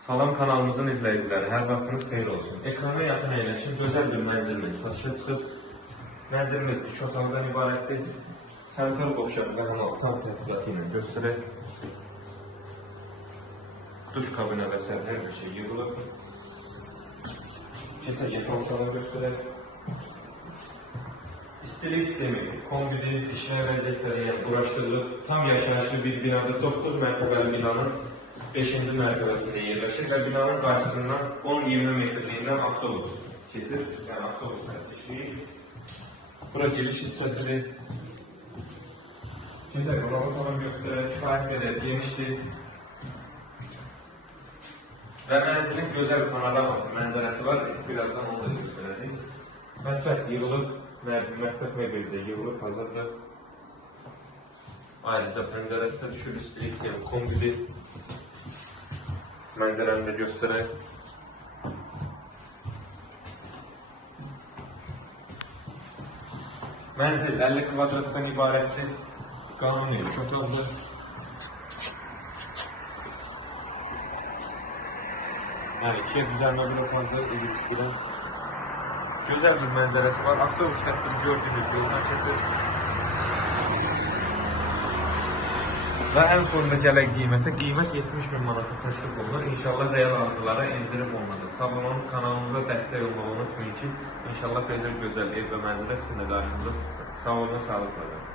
Salam kanalımızın izləyiciləri, hər vaxtınız xeyir olsun. Ekrana yaxın əyləşin, gözəl bir mənzilimiz satışa çıxıb. Mənzilimiz 2 otaqdan ibarətdir. Sanitar qovşaqlarını tam təchizatı ilə göstərək. Duş kabinə və hər bir şey yığılıb. Keçək yatan otağı göstərək. İstilik sistemi, kombidi, işlək vəziyyətləri ilə uğraşdırılıb. Tam yaşayışlı bir binada 9 mərtəbəli binanın 5-ci mərtəbəsində yerləşir və binanın qarşısından 10-20 metrliyindən avtobus keçir. Yəni avtobus tərəfləşir. Bura giriş hissəsidir. Keçək, qonaq otağı göstərək. Kifayət qədər genişdir. Və mənzilin gözəl panoraması, mənzərəsi var. Birazdan onu da göstərəcək. Mətbəx yığılıb və mətbəx mebeli də yığılıb, hazırdır. Ayrıca pəncərəsi də düşür, istilik sistemi, kombidi. Mənzərəni də göstərək. Mənzil 50 kvadratdan ibarətdir. Qanuni 3 otaqdır. Yəni 2-yə düzəlmə bir otaqdır, ilişdirən. Gözəl bir mənzərəsi var. Avtobus xəttini gördüyünüz yoldan keçir. Və ən sonunda gələk qiymətə. Qiymət 70.000 manata təklif olunur. İnşallah real alıcılara endirim olunacaq. Sağ olun, kanalımıza dəstək olmağı unutmayın ki, inşallah belə gözəl ev və mənzərə sizin də qarşınıza çıxsın. Sağ olun, sağlıqla qalın.